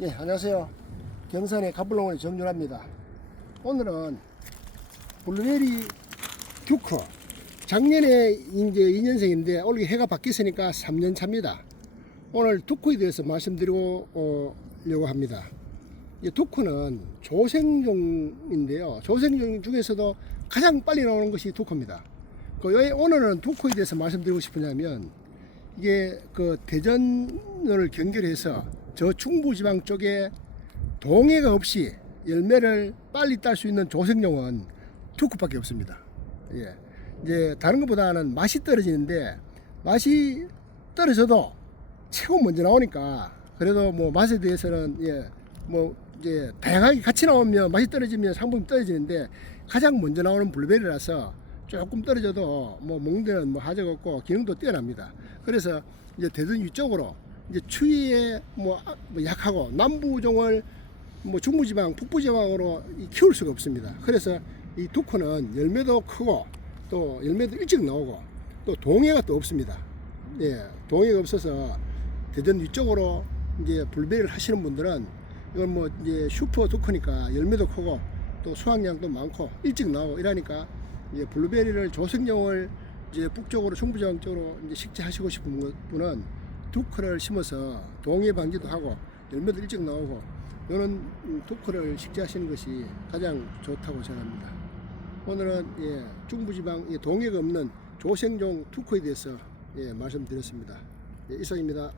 네, 안녕하세요. 경산의 가불농원의 정준합니다. 오늘은 블루베리 듀크. 작년에 이제 2년생인데 올해 해가 바뀌었으니까 3년 차입니다. 오늘 두쿠에 대해서 말씀드리고 어, 려고 합니다. 이 두쿠는 조생종인데요. 조생종 중에서도 가장 빨리 나오는 것이 두쿠입니다. 그왜 오늘은 두쿠에 대해서 말씀드리고 싶으냐면 이게 그 대전을 경계해서 저 중부지방 쪽에 동해가 없이 열매를 빨리 딸 수 있는 조생종은 두쿠밖에 없습니다. 예. 이제 다른 것보다는 맛이 떨어지는데 맛이 떨어져도 최고 먼저 나오니까 그래도 뭐 맛에 대해서는 예, 뭐 이제 다양하게 같이 나오면 맛이 떨어지면 상품이 떨어지는데 가장 먼저 나오는 블루베리라서 조금 떨어져도 뭐 먹는 데는 뭐 하적 없고 기능도 뛰어납니다. 그래서 이제 대전 위쪽으로 이제 추위에 뭐, 아- 뭐 약하고 남부종을 뭐 중부지방, 북부지방으로 이 키울 수가 없습니다. 그래서 이 두코는 열매도 크고 또 열매도 일찍 나오고 또 동해가 또 없습니다. 예, 동해가 없어서 대전 위쪽으로 이제 블루베리를 하시는 분들은 이건 뭐 이제 슈퍼 두코니까 열매도 크고 또 수확량도 많고 일찍 나오고 이러니까 이제 블루베리를 조생종을 이제 북쪽으로 중부지방 쪽으로 이제 식재하시고 싶은 분은 두크를 심어서 동해 방지도 하고 열매도 일찍 나오고 이런 두크를 식재하시는 것이 가장 좋다고 생각합니다. 오늘은 예, 중부지방 예, 동해가 없는 조생종 두크에 대해서 예, 말씀드렸습니다. 예, 이상입니다.